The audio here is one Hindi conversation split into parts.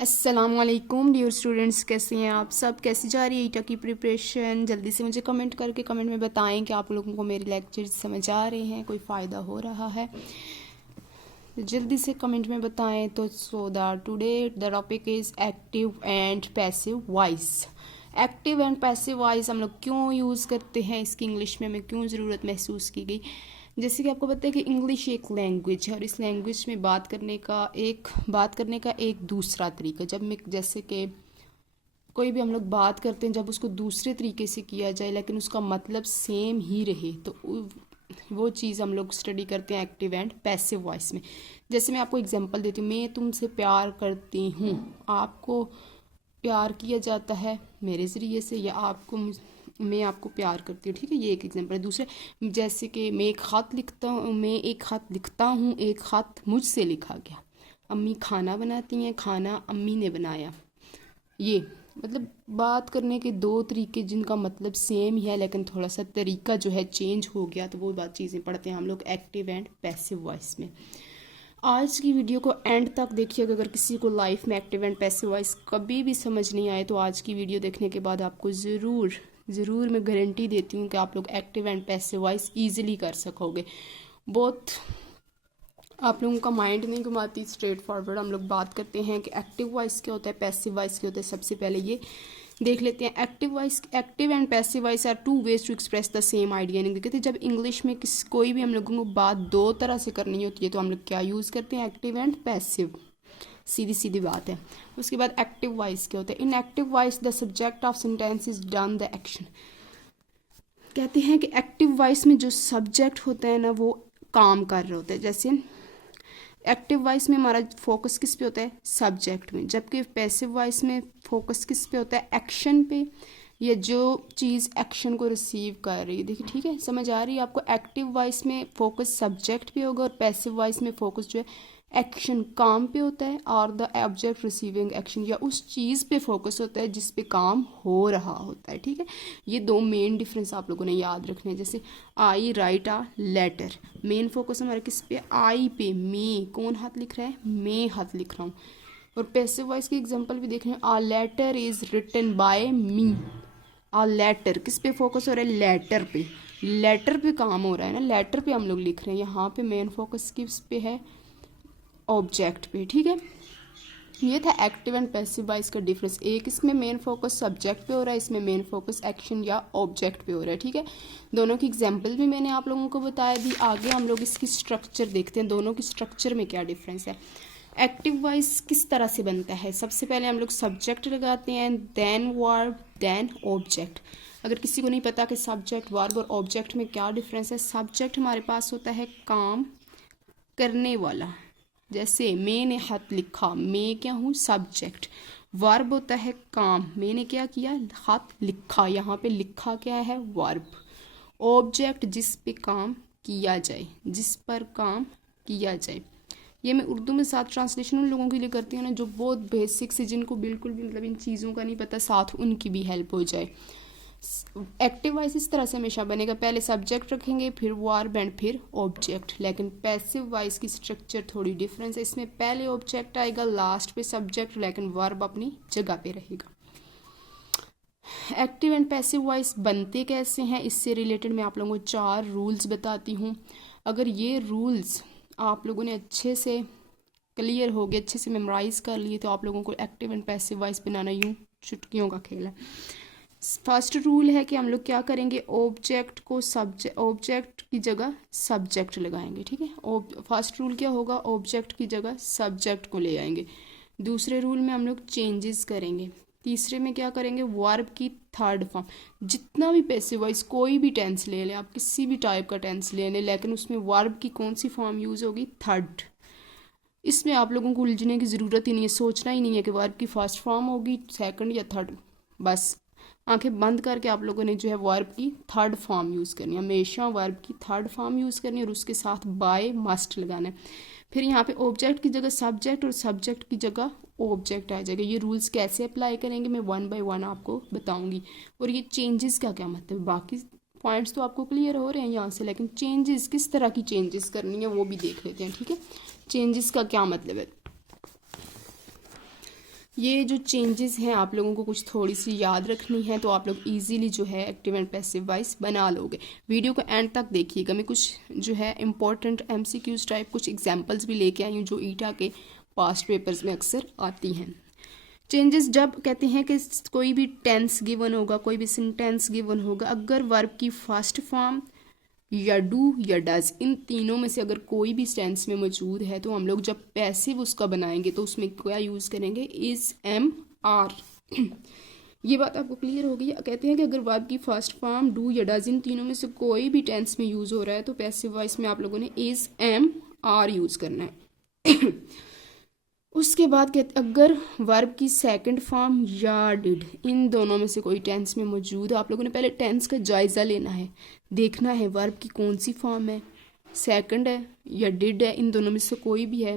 अस्सलामुअलैकुम डियर स्टूडेंट्स, कैसे हैं आप सब? कैसी जा रही है ईटा की प्रिपरेशन? जल्दी से मुझे कमेंट करके कमेंट में बताएं कि आप लोगों को मेरे लेक्चर्स समझ आ रहे हैं, कोई फ़ायदा हो रहा है। तो जल्दी से कमेंट में बताएं। तो so that today the topic is active and passive voice. Active and passive voice हम लोग क्यों यूज़ करते हैं, इसकी इंग्लिश में हमें क्यों ज़रूरत महसूस की गई। जैसे कि आपको पता है कि इंग्लिश एक लैंग्वेज है और इस लैंग्वेज में बात करने का एक दूसरा तरीका, जब मैं जैसे कि कोई भी हम लोग बात करते हैं, जब उसको दूसरे तरीके से किया जाए लेकिन उसका मतलब सेम ही रहे, तो वो चीज़ हम लोग स्टडी करते हैं एक्टिव एंड पैसिव वॉइस में। जैसे मैं आपको एग्जांपल देती हूँ, मैं तुमसे प्यार करती हूँ। आपको प्यार किया जाता है मेरे ज़रिए से, या मैं आपको प्यार करती हूँ। ठीक है, ये एक एग्जांपल है। दूसरे, जैसे कि मैं एक ख़त लिखता हूँ, एक ख़त मुझसे लिखा गया। अम्मी खाना बनाती हैं, खाना अम्मी ने बनाया। ये मतलब बात करने के दो तरीके जिनका मतलब सेम ही है लेकिन थोड़ा सा तरीका जो है चेंज हो गया, तो वो बात चीज़ें पढ़ते हैं हम लोग एक्टिव एंड पैसिव वॉइस में। आज की वीडियो को एंड तक देखिएगा। अगर किसी को लाइफ में एक्टिव एंड पैसिव वॉइस कभी भी समझ नहीं आए तो आज की वीडियो देखने के बाद आपको ज़रूर मैं गारंटी देती हूँ कि आप लोग active and passive voice easily कर सकोगे। बहुत आप लोगों का माइंड नहीं घुमाती, स्ट्रेट फॉरवर्ड हम लोग बात करते हैं कि एक्टिव वॉइस क्या होता है, पैसिव वॉइस क्या होता है। सबसे पहले ये देख लेते हैं। Active and passive voice are two ways to express the same idea. यानी कहते हैं जब इंग्लिश में कोई भी हम लोगों को बात दो तरह से करनी होती है तो हम लोग क्या यूज़ करते हैं, एक्टिव एंड पैसिव। सीधी सीधी बात है। उसके बाद एक्टिव वॉइस क्या होता है। इन active voice the subject of sentence is done the action. कहते हैं कि एक्टिव वॉइस में जो सब्जेक्ट होता है ना, वो काम कर रहे होते हैं। जैसे एक्टिव वॉइस में हमारा फोकस किस पे होता है, सब्जेक्ट में, जबकि पैसिव वॉइस में फोकस किस पे होता है, एक्शन पे, या जो चीज़ एक्शन को रिसीव कर रही है। देखिए, ठीक है, समझ आ रही है आपको। एक्टिव वॉइस में फोकस सब्जेक्ट पे होगा और पैसिव वॉइस में फोकस जो है एक्शन, काम पे होता है, और द ऑब्जेक्ट रिसीविंग एक्शन, या उस चीज़ पे फोकस होता है जिस पे काम हो रहा होता है। ठीक है, ये दो मेन डिफरेंस आप लोगों ने याद रखने हैं। जैसे I write a letter, main focus हमारा किस पे, आई पे। मैं, कौन हाथ लिख रहा है, मैं हाथ लिख रहा हूँ। और पैसिव वॉइस की एग्जांपल भी देख रहे हैं। A letter is written by me. A letter किस पे फोकस हो रहा है, लेटर पे। लेटर पे काम हो रहा है ना, लेटर पे हम लोग लिख रहे हैं। यहाँ पे मेन फोकस किस पे है, ऑब्जेक्ट पे। ठीक है, ये था एक्टिव एंड पैसिव वॉइस का डिफरेंस। एक इसमें मेन फोकस सब्जेक्ट पे हो रहा है, इसमें मेन फोकस एक्शन या ऑब्जेक्ट पे हो रहा है। ठीक है, दोनों की एग्जांपल भी मैंने आप लोगों को बताया दी। आगे हम लोग इसकी स्ट्रक्चर देखते हैं, दोनों की स्ट्रक्चर में क्या डिफरेंस है। एक्टिव वॉइस किस तरह से बनता है, सबसे पहले हम लोग सब्जेक्ट लगाते हैं, देन वर्ब, देन ऑब्जेक्ट। अगर किसी को नहीं पता कि सब्जेक्ट, वर्ब और ऑब्जेक्ट में क्या डिफरेंस है, सब्जेक्ट हमारे पास होता है काम करने वाला। जैसे मैंने खत लिखा, मैं क्या हूँ, सब्जेक्ट। वर्ब होता है काम, मैंने क्या किया, खत लिखा। यहाँ पे लिखा क्या है, वर्ब। ऑब्जेक्ट जिस पे काम किया जाए, जिस पर काम किया जाए। ये मैं उर्दू में साथ ट्रांसलेशन उन लोगों के लिए करती हूँ ना जो बहुत बेसिक से, जिनको बिल्कुल भी मतलब इन चीज़ों का नहीं पता, साथ उनकी भी हेल्प हो जाए। एक्टिव वॉइस इस तरह से हमेशा बनेगा, पहले सब्जेक्ट रखेंगे, फिर वर्ब एंड फिर ऑब्जेक्ट। लेकिन पैसिव वॉइस की स्ट्रक्चर थोड़ी डिफरेंस है, इसमें पहले ऑब्जेक्ट आएगा, लास्ट पे सब्जेक्ट, लेकिन वर्ब अपनी जगह पे रहेगा। एक्टिव एंड पैसिव वॉइस बनते कैसे हैं, इससे रिलेटेड मैं आप लोगों को 4 रूल्स बताती हूँ। अगर ये रूल्स आप लोगों ने अच्छे से क्लियर हो गए, अच्छे से मेमोराइज कर लिए, तो आप लोगों को एक्टिव एंड पैसिव वॉइस बनाना यूँ चुटकियों का खेल है। फर्स्ट रूल है कि हम लोग क्या करेंगे, ऑब्जेक्ट की जगह सब्जेक्ट लगाएंगे। ठीक है, फर्स्ट रूल क्या होगा, ऑब्जेक्ट की जगह सब्जेक्ट को ले आएंगे। दूसरे रूल में हम लोग चेंजेस करेंगे। तीसरे में क्या करेंगे, वर्ब की थर्ड फॉर्म। जितना भी पैसिव वॉइस, कोई भी टेंस ले लें आप, किसी भी टाइप का टेंस ले लें, लेकिन उसमें वर्ब की कौन सी फॉर्म यूज़ होगी, थर्ड। इसमें आप लोगों को उलझने की ज़रूरत ही नहीं है, सोचना ही नहीं है कि वर्ब की फर्स्ट फॉर्म होगी, सेकंड या थर्ड। बस आंखें बंद करके आप लोगों ने जो है वर्ब की थर्ड फॉर्म यूज़ करनी है, हमेशा वर्ब की थर्ड फॉर्म यूज़ करनी है, और उसके साथ बाय मस्ट लगाना है। फिर यहाँ पे ऑब्जेक्ट की जगह सब्जेक्ट और सब्जेक्ट की जगह ऑब्जेक्ट आ जाएगा। ये रूल्स कैसे अप्लाई करेंगे मैं 1 बाय 1 आपको बताऊंगी। और ये चेंजेस का क्या मतलब है, बाकी पॉइंट्स तो आपको क्लियर हो रहे हैं यहाँ से, लेकिन चेंजेस किस तरह की चेंजेस करनी है वो भी देख लेते हैं। ठीक है, चेंजेस का क्या मतलब है। ये जो चेंजेस हैं आप लोगों को कुछ थोड़ी सी याद रखनी है, तो आप लोग इजीली जो है एक्टिव एंड पैसिव वॉइस बना लोगे। वीडियो को एंड तक देखिएगा। मैं कुछ जो है इंपॉर्टेंट MCQs टाइप कुछ एग्जांपल्स भी लेके आई हूँ जो ईटा के पास्ट पेपर्स में अक्सर आती हैं। चेंजेस जब कहते हैं कि कोई भी टेंस गिवन होगा, कोई भी सेंटेंस गिवन होगा, अगर वर्ब की फर्स्ट फॉर्म या डू या डज इन तीनों में से अगर कोई भी टेंस में मौजूद है, तो हम लोग जब पैसिव उसका बनाएंगे तो उसमें क्या यूज़ करेंगे, इज, एम, आर। ये बात आपको क्लियर होगी। कहते हैं कि अगर वर्ब की फर्स्ट फॉर्म डू या डज इन तीनों में से कोई भी टेंस में यूज़ हो रहा है, तो पैसिव वॉइस में आप लोगों ने इज, एम, आर यूज़ करना है। उसके बाद कहते अगर वर्ब की सेकंड फॉर्म या डिड इन दोनों में से कोई टेंस में मौजूद है, आप लोगों ने पहले टेंस का जायज़ा लेना है, देखना है वर्ब की कौन सी फॉर्म है, सेकंड है या डिड है, इन दोनों में से कोई भी है,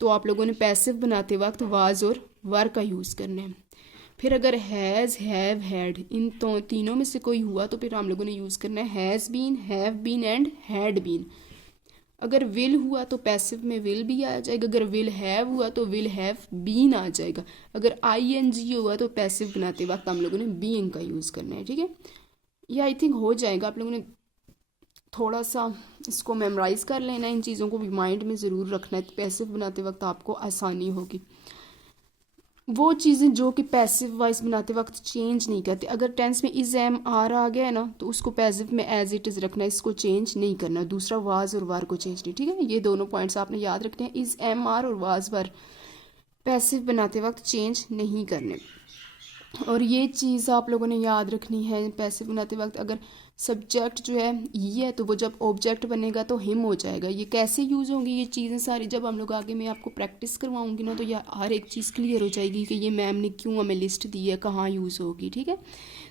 तो आप लोगों ने पैसिव बनाते वक्त वाज और वर का यूज़ करना है। फिर अगर हैज़, हैव, हैड इन तीनों में से कोई हुआ, तो फिर हम लोगों ने यूज़ करना है has been, have been and had been. अगर विल हुआ तो पैसिव में विल भी आ जाएगा, अगर विल हैव हुआ तो विल हैव बीन आ जाएगा, अगर ING हुआ तो पैसिव बनाते वक्त हम लोगों ने बीइंग का यूज़ करना है। ठीक है, ये आई थिंक हो जाएगा। आप लोगों ने थोड़ा सा इसको मेमोराइज कर लेना, इन चीज़ों को भी माइंड में ज़रूर रखना है, तो पैसिव बनाते वक्त आपको आसानी होगी। वो चीज़ें जो कि पैसिव वॉइस बनाते वक्त चेंज नहीं करते, अगर टेंस में इज, एम, आर आ गया है ना, तो उसको पैसिव में एज इट इज़ रखना है, इसको चेंज नहीं करना। दूसरा वाज और वार को चेंज नहीं। ठीक है, ये दोनों पॉइंट्स आपने याद रखने हैं। इज, एम, आर और वाज, वर पैसिव बनाते वक्त चेंज नहीं करने। और ये चीज़ आप लोगों ने याद रखनी है पैसिव बनाते वक्त, अगर सब्जेक्ट जो है ये है, तो वो जब ऑब्जेक्ट बनेगा तो हिम हो जाएगा। ये कैसे यूज़ होंगी ये चीज़ें सारी, जब हम लोग आगे मैं आपको प्रैक्टिस करवाऊंगी ना, तो यह हर एक चीज़ क्लियर हो जाएगी कि ये मैम ने क्यों हमें लिस्ट दी है, कहाँ यूज़ होगी। ठीक है,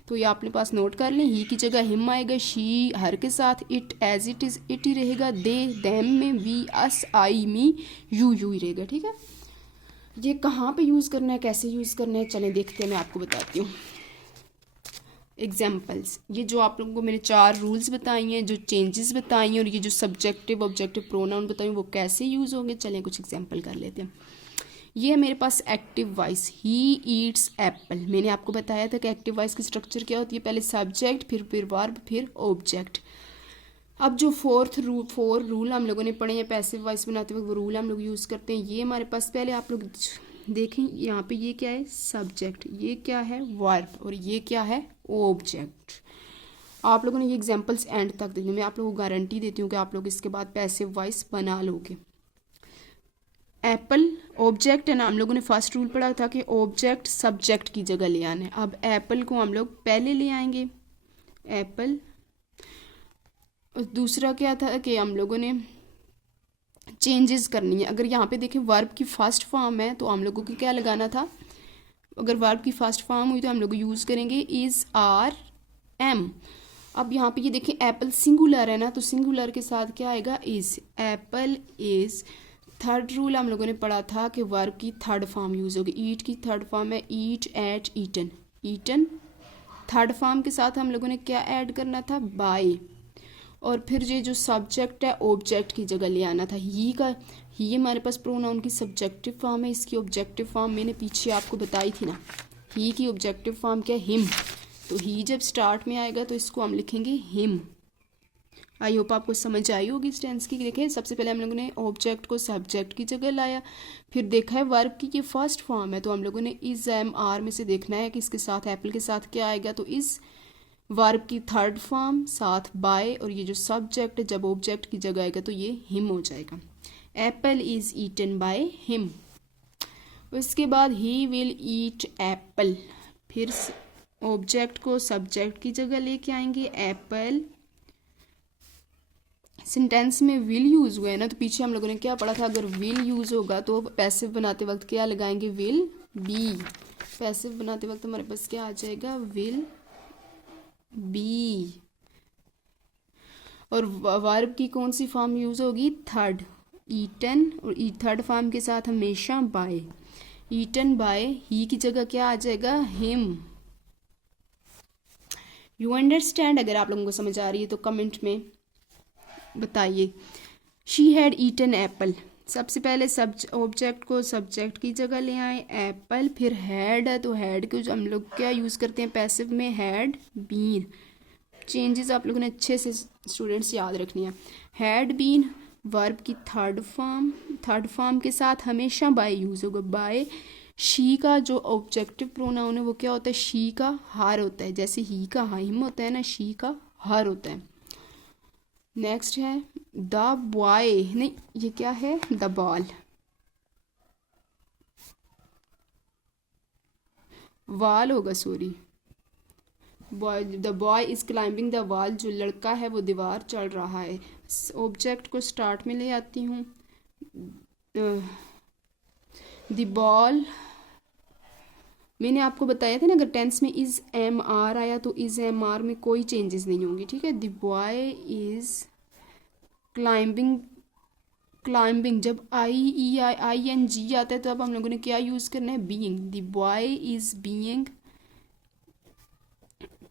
तो ये अपने पास नोट कर लें। ही की जगह हिम आएगा, शी हर के साथ, it as it is it ही रहेगा, दे देम में we, us, I, me, you ही रहेगा। ठीक है, ये कहाँ पे यूज़ करना है, कैसे यूज़ करना है, चलें देखते हैं, मैं आपको बताती हूँ एग्जाम्पल्स। ये जो आप लोगों को मैंने 4 रूल्स बताई हैं, जो चेंजेस बताई हैं, और ये जो सब्जेक्टिव ऑब्जेक्टिव प्रोनाउन बताई वो कैसे यूज़ होंगे, चलें कुछ एग्जाम्पल कर लेते हैं। ये है मेरे पास active voice, he eats apple. मैंने आपको बताया था कि एक्टिव वॉइस की स्ट्रक्चर क्या होती है, पहले सब्जेक्ट, फिर वर्ब, फिर ऑब्जेक्ट। अब जो 4 रूल हम लोगों ने पढ़े हैं पैसिव वॉइस बनाते हुए, वो रूल हम लोग यूज़ करते हैं। ये हमारे पास पहले आप लोग देखें, यहाँ पे ये क्या है, सब्जेक्ट, ये क्या है, वर्ब, और ये क्या है, ऑब्जेक्ट। आप लोगों ने ये एग्जांपल्स एंड तक देखने, मैं आप लोगों को गारंटी देती हूँ कि आप लोग इसके बाद पैसिव वॉइस बना लोगे। एप्पल ऑब्जेक्ट है ना, हम लोगों ने फर्स्ट रूल पढ़ा था कि ऑब्जेक्ट सब्जेक्ट की जगह ले आना है। अब एप्पल को हम लोग पहले ले आएंगे, एप्पल। दूसरा क्या था कि हम लोगों ने चेंजेस करनी है। अगर यहाँ पे देखें वर्ब की फर्स्ट फॉर्म है, तो हम लोगों को क्या लगाना था, अगर वर्ब की फर्स्ट फॉर्म हुई तो हम लोग यूज़ करेंगे इज, आर, एम। अब यहाँ पे ये देखें एप्पल सिंगुलर है ना, तो सिंगुलर के साथ क्या आएगा, is, Apple is. Third rule हम लोगों ने पढ़ा था कि वर्ब की थर्ड फॉर्म यूज़ होगी। ईट की थर्ड फॉर्म है eat, ate, eaten, eaten. Third form के साथ हम लोगों ने क्या ऐड करना था, बाय। और फिर ये जो सब्जेक्ट है ऑब्जेक्ट की जगह ले आना था। ही हमारे पास प्रोनाउन की सब्जेक्टिव फॉर्म है, इसकी ऑब्जेक्टिव फॉर्म मैंने पीछे आपको बताई थी ना। ही की ऑब्जेक्टिव फॉर्म क्या है, हिम। तो ही जब स्टार्ट में आएगा तो इसको हम लिखेंगे हिम। आई होप आपको समझ आई होगी इस टेंस की। देखें सबसे पहले हम लोगों ने ऑब्जेक्ट को सब्जेक्ट की जगह लाया, फिर देखा है वर्ब की ये फर्स्ट फॉर्म है, तो हम लोगों ने इज, एम, आर में से देखना है कि इसके साथ एप्पल के साथ क्या आएगा, तो इस वर्ब की थर्ड फॉर्म साथ बाय, और ये जो सब्जेक्ट है जब ऑब्जेक्ट की जगह आएगा तो ये हिम हो जाएगा। Apple is eaten by him. उसके बाद ही विल ईट एप्पल, फिर ऑब्जेक्ट को सब्जेक्ट की जगह लेके आएंगे, एप्पल। सेंटेंस में विल यूज़ हुआ है ना, तो पीछे हम लोगों ने क्या पढ़ा था, अगर विल यूज़ होगा तो पैसिव बनाते वक्त क्या लगाएंगे, विल बी। पैसिव बनाते वक्त हमारे पास क्या आ जाएगा, विल बी। और वर्ब की कौन सी फॉर्म यूज़ होगी, थर्ड, ईटन, और थर्ड फॉर्म के साथ हमेशा बाय। ईटन बाय, ही की जगह क्या आ जाएगा, हिम। You understand. अगर आप लोगों को समझ आ रही है तो कमेंट में बताइए। शी हैड ईटन एप्पल, सबसे पहले ऑब्जेक्ट को सब्जेक्ट की जगह ले आए, एप्पल। फिर हैड है तो हैड को जो हम लोग क्या यूज़ करते हैं पैसिव में, हैड बीन। चेंजेस आप लोगों ने अच्छे से स्टूडेंट्स याद रखनी है। हैड बीन वर्ब की थर्ड फॉर्म के साथ हमेशा बाय यूज़ होगा, बाय। शी का जो ऑब्जेक्टिव प्रोनाउन है वो क्या होता है, शी का हर होता है। जैसे ही का हिम होता है ना, शी का हर होता है। नेक्स्ट है द बॉय, नहीं ये क्या है, द बॉल। वॉल होगा, sorry, boy. The boy is climbing the wall, जो लड़का है वो दीवार चढ़ रहा है। ऑब्जेक्ट को स्टार्ट में ले आती हूँ। द बॉल, मैंने आपको बताया था ना अगर टेंस में इज एम आर आया तो इज एम आर में कोई चेंजेस नहीं होंगे, ठीक है। द बॉय इज क्लाइंबिंग जब आई एन जी आता है तो अब हम लोगों ने क्या यूज़ करना है, being. The boy is being,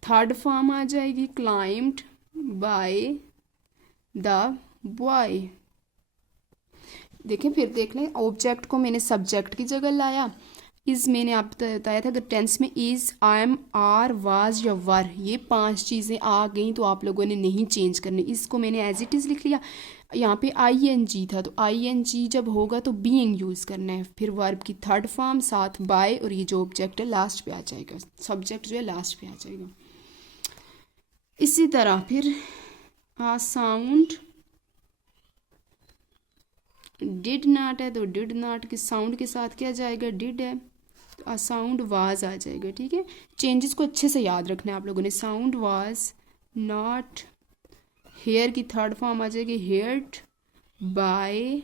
third form आ जाएगी क्लाइंब्ड बाय द बॉय। देखें फिर देख लें, ऑब्जेक्ट को मैंने सब्जेक्ट की जगह लाया। इज़ मैंने आपको बताया था अगर टेंस में is, I am, are, was या वर, ये 5 चीज़ें आ गई तो आप लोगों ने नहीं चेंज करनी। इसको मैंने एज इट इज़ लिख लिया। यहाँ पे आई एन जी था तो आई एन जी जब होगा तो बीइंग यूज़ करना है। फिर वर्ब की थर्ड फॉर्म साथ बाय, और ये जो ऑब्जेक्ट है लास्ट पे आ जाएगा, सब्जेक्ट जो है लास्ट पे आ जाएगा। इसी तरह फिर साउंड, डिड नॉट है तो डिड नॉट के साउंड के साथ क्या जाएगा, डिड है, तो साउंड वाज आ जाएगा, ठीक है। चेंजेस को अच्छे से याद रखना है आप लोगों ने। साउंड वाज नॉट, हेयर की थर्ड फॉर्म आ जाएगी हेयर्ड बाय,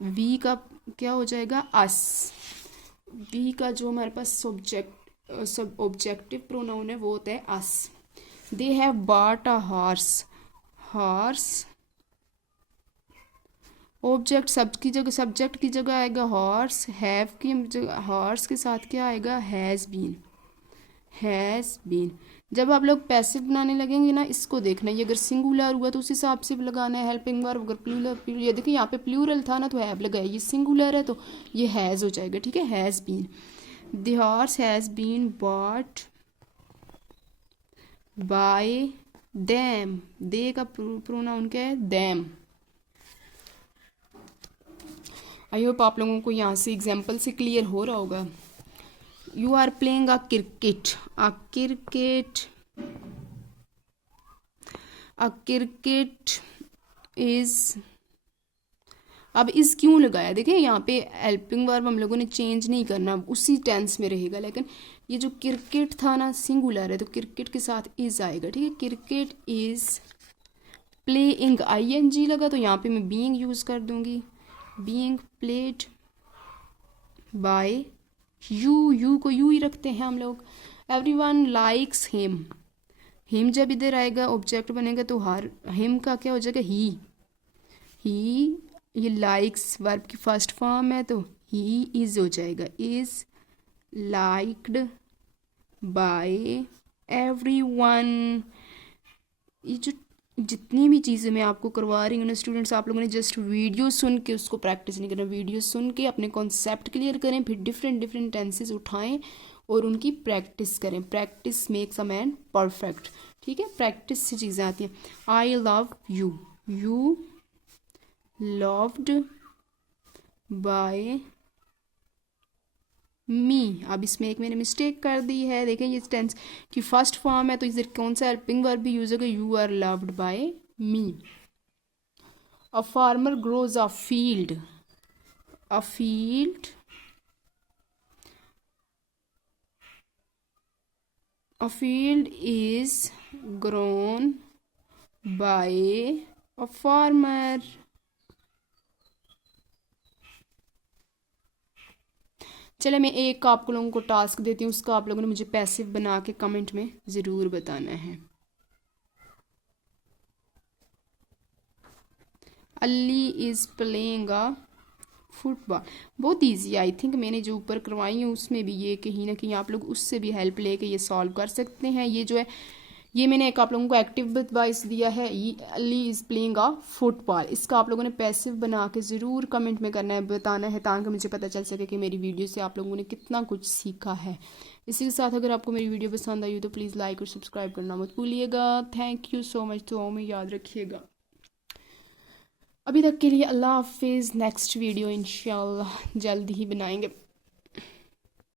वी का क्या हो जाएगा, अस। वी का जो हमारे पास सब ऑब्जेक्टिव प्रोनाउन है वो होता है us. They have bought a horse, horse object subject की जगह आएगा हॉर्स। हैव की जगह हॉर्स के साथ क्या आएगा, हैज़ बीन, हैज़ बीन। जब आप लोग पैसिव बनाने लगेंगे ना, इसको देखना, ये अगर सिंगुलर हुआ तो उस हिसाब से लगाना है हेल्पिंग वर्ब। अगर प्लूरल, ये देखिए यहाँ पे प्लूरल था ना तो हैव लगाया, ये सिंगुलर है तो ये हैज़ हो जाएगा, ठीक है, has been. The horse has been bought by them, they का प्रोनाउन क्या है, देम। आई होप आप लोगों को यहाँ से एग्जाम्पल से क्लियर हो रहा होगा। You are playing a cricket, a cricket is, अब इस क्यों लगाया, देखिए यहाँ पे हेल्पिंग वर्ब हम लोगों ने चेंज नहीं करना, उसी टेंस में रहेगा। लेकिन ये जो क्रिकेट था ना सिंगुलर है तो क्रिकेट के साथ इज आएगा, ठीक है। Cricket is playing, I N G लगा तो यहाँ पे मैं बीइंग यूज कर दूंगी, बीइंग प्लेड बाय यू को यू ही रखते हैं हम लोग। एवरीवन लाइक्स हिम, हिम जब इधर आएगा ऑब्जेक्ट बनेगा तो हर हिम का क्या हो जाएगा, ही। ये लाइक्स वर्ब की फर्स्ट फॉर्म है तो ही इज हो जाएगा, इज लाइक्ड बाय एवरीवन। ये जो जितनी भी चीज़ें मैं आपको करवा रही हूँ ना स्टूडेंट्स, आप लोगों ने जस्ट वीडियो सुन के उसको प्रैक्टिस नहीं करना, वीडियो सुन के अपने कॉन्सेप्ट क्लियर करें, फिर डिफरेंट टेंसेस उठाएं और उनकी प्रैक्टिस करें। Practice makes a man perfect, ठीक है, प्रैक्टिस से चीज़ें आती हैं। I love you, you loved by me. अब इसमें एक मैंने मिस्टेक कर दी है, देखें ये टेंस की फर्स्ट फॉर्म है तो इधर कौन सा हेल्पिंग वर्ब भी यूज होगा, you are loved by me. A farmer grows a field, a field, a field is grown by a farmer. चले मैं एक आप लोगों को टास्क देती हूँ, उसका आप लोगों ने मुझे पैसिव बना के कमेंट में ज़रूर बताना है। Ali is playing a football, बहुत इजी, आई थिंक मैंने जो ऊपर करवाई है उसमें भी ये कहीं ना कहीं आप लोग उससे भी हेल्प लेके ये सॉल्व कर सकते हैं। ये जो है ये मैंने एक आप लोगों को एक्टिव एडवाइस दिया है, Ali is playing a football. इसका आप लोगों ने पैसिव बना के ज़रूर कमेंट में करना है, बताना है, ताकि मुझे पता चल सके कि मेरी वीडियो से आप लोगों ने कितना कुछ सीखा है। इसी के साथ अगर आपको मेरी वीडियो पसंद आई हो तो प्लीज़ लाइक और सब्सक्राइब करना मत भूलिएगा। थैंक यू सो मच, दुआओं में याद रखिएगा। अभी तक के लिए अल्लाह हाफिज़। नेक्स्ट वीडियो इंशाल्लाह जल्द ही बनाएंगे।